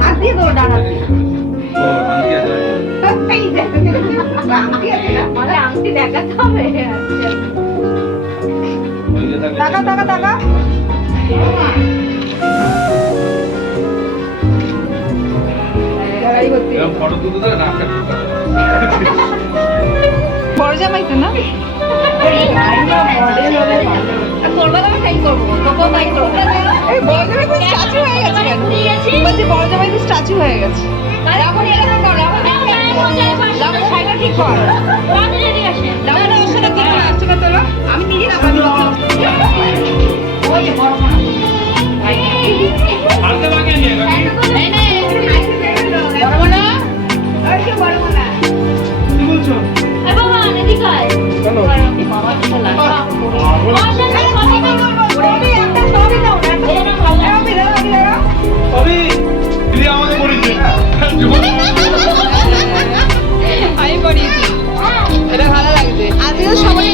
হাত দিয়ে তো ডানাতে আংটি দেখাতে হবে। টাকা টাকা টাকা বড় জামাই তো না বড় জামাই তো স্ট্যাচু হয়ে গেছে। আমি নিজে আমি পড়িয়েছি, এটা ভালো লাগছে। আজকে তো সবাই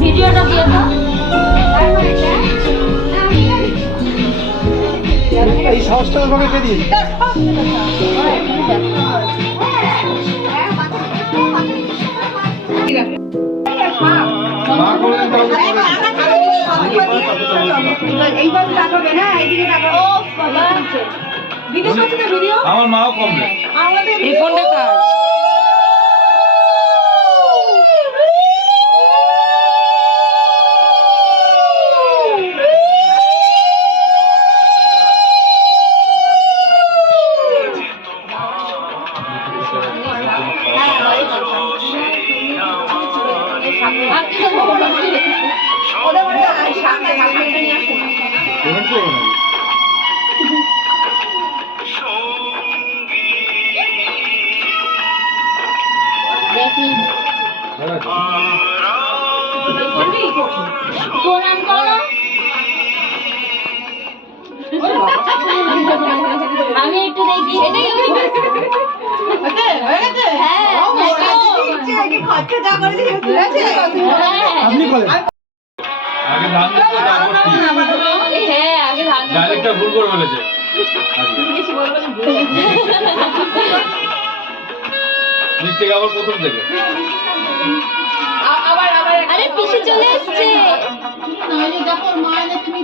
ভিডিওটা দিয়ে দাও। এই সাহসটা ভাবে কে দিয়েছে? আমার মাও কমবে এই ফোনটা কার? আমি একটু দেখি আপনি বলেন। আগে ধান দিতে তারপর কি? হ্যাঁ আগে ধান ডাইরেক্টটা ভুল করে বলেছে মিষ্টি খাবার প্রথম থেকে আরে পিসি চলে এসেছে। দেখো মায়ের তুমি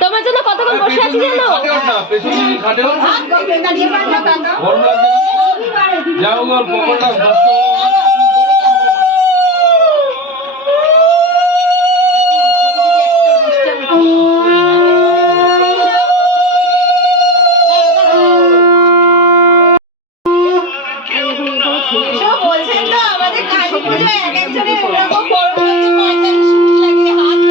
তোমার জন্য কতক্ষণ বসে আছি জানো? যাও গো পকোড়া বলছেন তো আমাদের কালী পুজো এক একজনের এরকম বড় বড় 45 লাগে হাত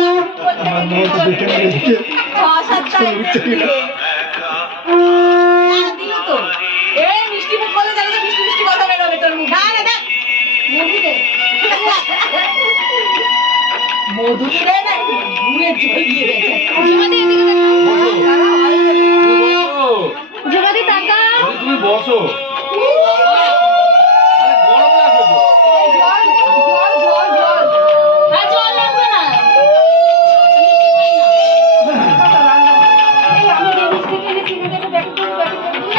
মিষ্টি মুখ বলে জানি তো মিষ্টি মিষ্টি কথা বেরোবে তোর মুখ। না না মধুতে মধুতে না ঘুরে যুবতী টাকা তুমি বসো। আরে গরম লাগবে তো। আর জল লাগবে না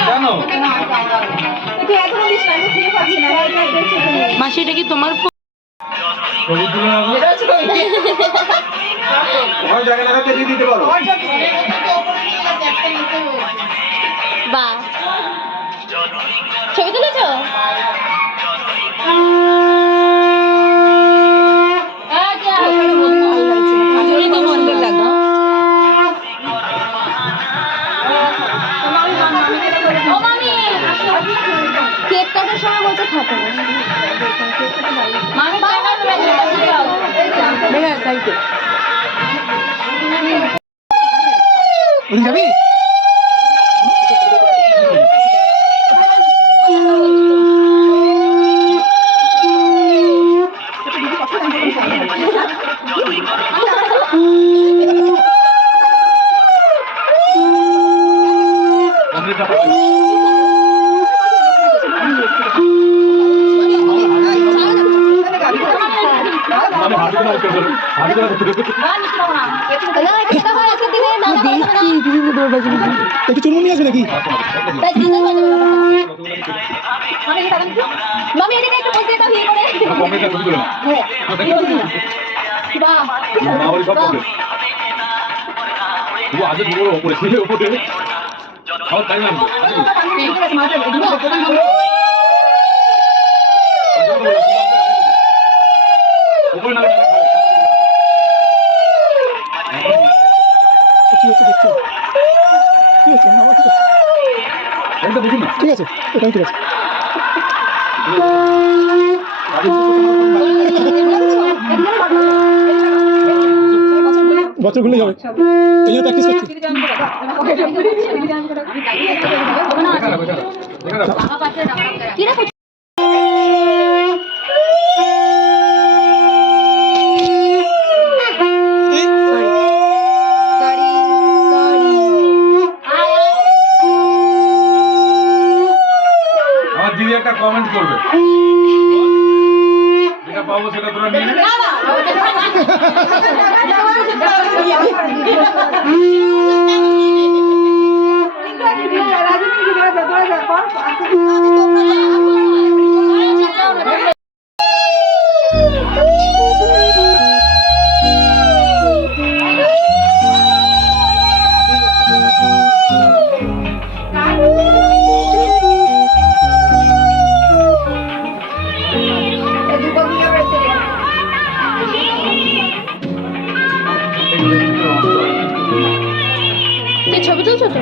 জানো মাসি এটা কি তোমার ছবি তুলে রাখো। ওই জায়গা লাগাতে দিয়ে দিতে পারো। বাহ ছবি তুলেছো কেক কাটার সময় বলতে থাকে না তাই তো ওদিকে যাবি? একটু চুমু নিয়ে আসবে নাকি? মামি এদিকে একটু বসে দাও হিয়ে করে আজকে দুপুর ওপরে ছিল ওপরে খাওয়ার টাইম লাগবে ওপরে না কি হচ্ছে দেখছো? কি হচ্ছে? না, ঠিক আছে। এটা বুঝুন না ঠিক আছে, এটাই ঠিক আছে। বছর ঘুরলেই হবে। এই জন্য প্র্যাকটিস করছি। কি রাখো আমার দিদি একটা কমেন্ট করবে যেটা পাবো সেটা তোরা নিয়ে নে। ছবি তুলছো তো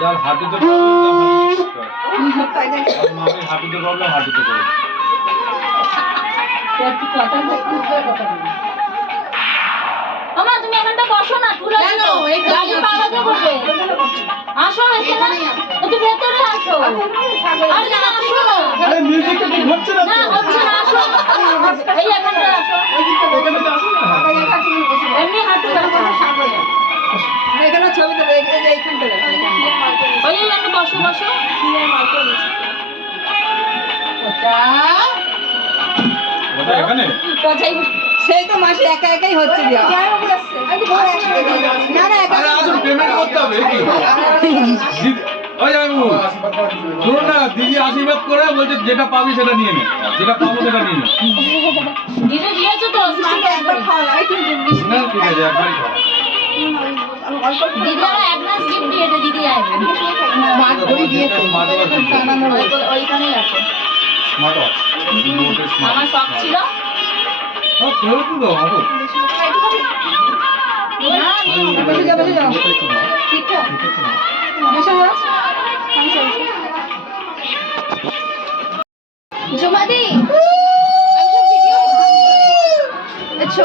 যার হাঁটুতে প্রবলেম মামির হাঁটুতে প্রবলেম হাঁটুতে করে মামা তুমি এখানটা বসো না তুলো গাড়ি পালাতে বসে আসো এখানে একটু ভেতরে আসো আরে না আসো না আরে মিউজিকটা ঠিক হচ্ছে না না হচ্ছে না আসো এই এখানটা আসো এমনি হাঁটু রাখো এখানে ছবি তো এইখানটা ওই এখানে বসো বসো ওটা এখানে পচাই সেই তো মাসে একা একাই হচ্ছে না না আরে আসুন পেমেন্ট করতে হবে কি ওই যাবো শুনুন না দিদি আশীর্বাদ করে বলছে যেটা পাবি সেটা নিয়ে নে যেটা পাবো সেটা নিয়ে নে দিদি দিয়েছো তো একবার খাওয়া লাগে না ঠিক আছে একবারই খাও দিদি আমার অ্যাডভান্স গিফট দিয়েছে দিদি আসবে মাছ ধরে দিয়েছে মাছ ধরে দিয়েছে। টানানো ওইখানেই আছে স্মার্ট ওয়াচ নোটে আমার শখ ছিল কেউ তো দাও হবো বসে যাও ঠিকঠাক বসে যাও জমাদি আমি সব ভিডিও আচ্ছা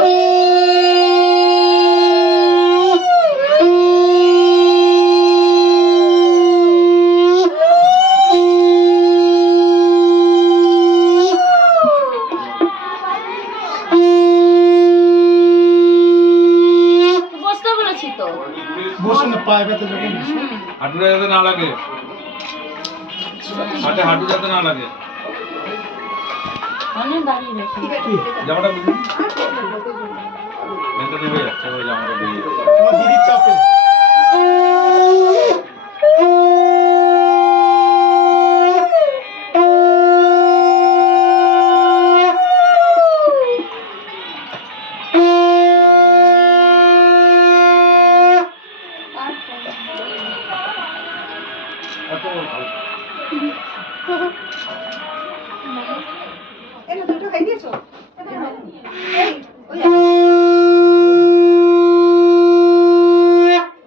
বসতে বলেছি তো বসুন না, পায়ে ব্যথা যখন হাঁটুটা যাতে না লাগে হাঁটু যাতে না লাগে অনেক দাঁড়িয়ে রয়েছে জামাটা বুঝুন এটা নেমে যাচ্ছে ওই জামাটা বেরিয়ে যাচ্ছে তোমার দিদির চাপে এনে দুটো খাই দিয়েছো এই ওই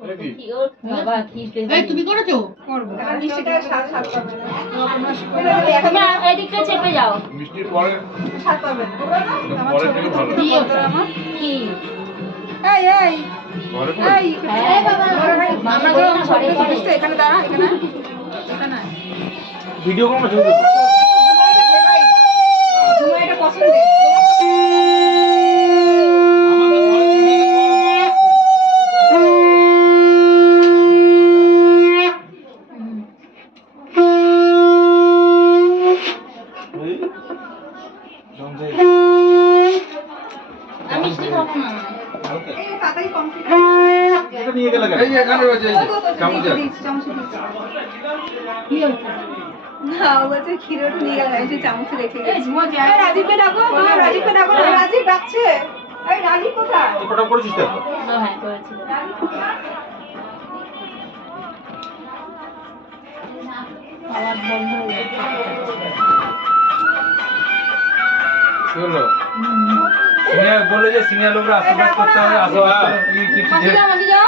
এটা কি কি ওর বাবা কি তুমি করেছো করবো আর মিষ্টিটা স্বাদ পাবে না তুমি এদিকটা চেপে যাও মিষ্টির পরে স্বাদ পাবে পরে থেকে ভালো কি এই এই ঘরে এই হ্যাঁ বাবা আমরা তো ঘরে ঘরে এখানে দাঁড়া এখানে এখানে ভিডিও করবো ছবি দেবো জুমাইটা পছন্দের আমাদের ঘরে আমি মিষ্টি খাবো না এই তাড়াতাড়ি কমপ্লিট এটা নিয়ে গেলে এই যে এখানে রয়েছে এই যে চামচ আছে। কি হচ্ছে না ও বলছে ক্ষীরটা নিয়ে গেল এই যে চামচ রেখে গেছে রাজীবকে ডাকো রাজীবকে ডাকো রাজীব ডাকছে এই রাজীব কোথায় ফটো করেছিস তো হ্যাঁ করেছিল আবার বন্ধ হয়ে যাচ্ছে কি হলো সিনিয়র বললো যে সিনিয়র লোকরা আশীর্বাদ করতে হবে আশীর্বাদ মাঝে যাও মাঝে যাও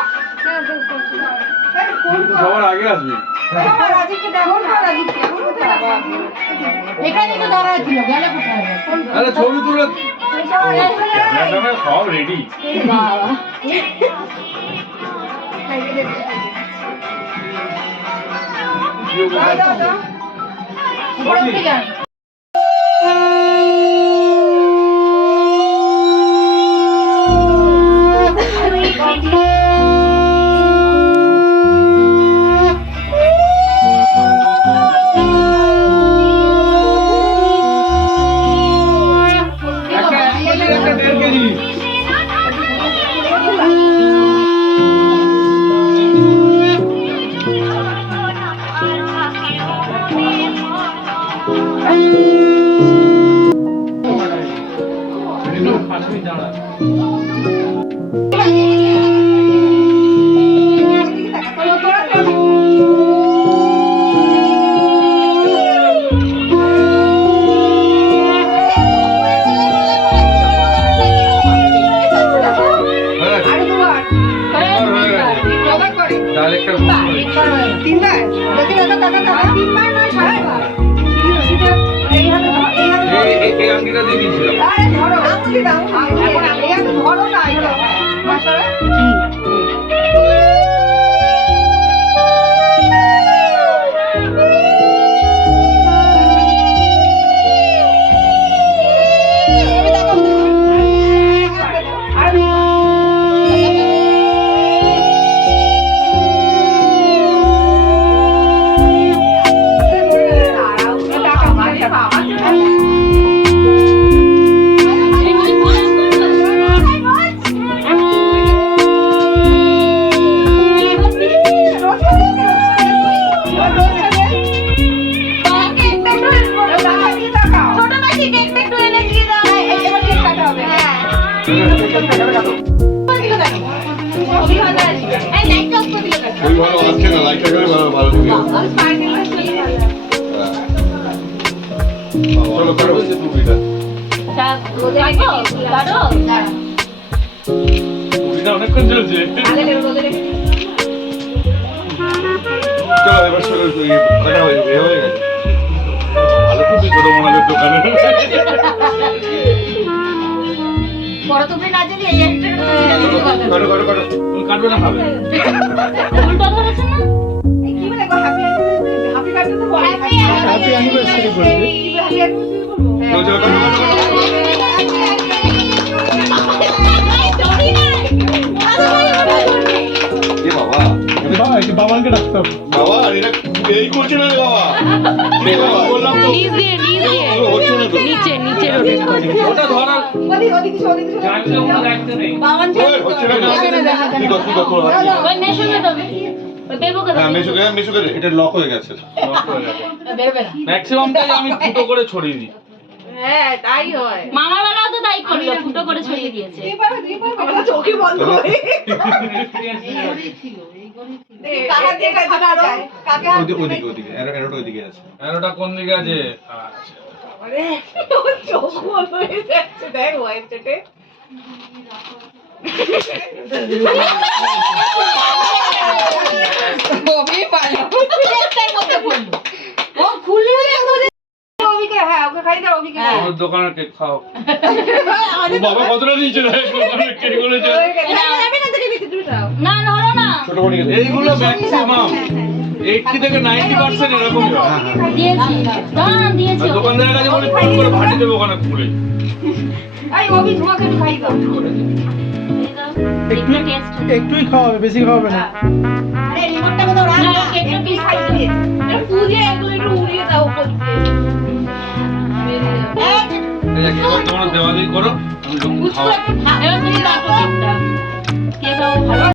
সবার আগে আসবি রাজীবকে ডাকো না রাজীবকে কোথায় এখানে তো দাঁড়া ছিল গেলে কোথায় আরে ছবি তুলে ক্যামেরা সব রেডি বাবা দাও দাও উপরে উঠে যান একটা 1.5 কেজি ডাইরেক্টর তিনবার দেখে দাদা দাদা দাদা তিনবার নয় সাতবার এই আংটিটা দিয়ে দিয়েছিলাম আরে ধরো আঙুলি দাও এখন এই তো ধরো না এটা মাশাআল্লাহ ওই ভালো আসছে না লাইটটা করে ভালো ভালো দিবে বাবা কাটো যে টুপিটা দেখো কাটো টুপিটা অনেকক্ষণ চলছে চলো এবার শুরু করি এটা হয়ে গেছে ভালো টুপি ছোট মনালের দোকানে বড় টুপি না দিলে এই একটা কাটো কাটো কাটো তুমি কাটবে না খাবে উল্টো ধরেছে না কি বলে গো হ্যাপি বার্থডে তো বলে হ্যাপি অ্যানিভার্সারি বলবে হ্যাপি অ্যানিভার্সারি বলবো চলো চলো কাটো এ বাবা বাবা এই বাবাকে ডাকতে হবে বাবা এটা এই করছে না রে বাবা বললাম তো হচ্ছে না তো ওটা ধরার ওদিকে জানলে ওটা রাখতে নেই ওই, হচ্ছে না তো কি করছিস ওই মেশোকে দেবে ওই বেবুকে হ্যাঁ দেবে মেশুকে এটা লক হয়ে গেছে ম্যাক্সিমামটাই আমি ফুটো করে ছড়িয়ে দিই হ্যাঁ তাই হয় মামার বেলাও তো তাই করলো ফুটো করে ছড়িয়ে দিয়েছে চোখে বন্ধ হয়ে কাকা দিয়ে কাকা যায় কাকা ওদিকে ওদিকে এরোটা ওদিকে আছে এরোটা কোন দিকে আছে চোখ বন্ধ হয়ে যাচ্ছে দেখ ওয়াইফ চেটে ববি পালো ও খুললে ওবিকে হ্যাঁ ওকে খাই দাও ওবিকে ওর দোকানের কেক খাও ও বাবা কতটা নিচে দেয় দোকানের কেক গুলো যে না ধরো না ছোট বোনকে এইগুলো ম্যাক্সিমাম 80 থেকে 90% এরকমই হয় দিয়েছি দাঁড়া আর দিয়েছি ওকে। দোকানদারের কাছে বলে ফোন করে ভাটি দেবে ওখানে খুলে এই ওবি তোমাকে একটু খাই দাও একটু টেস্ট একটুই খাওয়াবে, বেশি খাওয়াবে না। আরে রিমোটটা কোথাও রাখ না না কেকটা পিস খাই দিয়ে পুড়িয়ে এগুলো একটু উড়িয়ে দাও উপর এই যে এবার তোমরা দেওয়ালি করো আমি যখন খাওয়া এবার তুমি কাটো কেকটা কে খাবো ভালো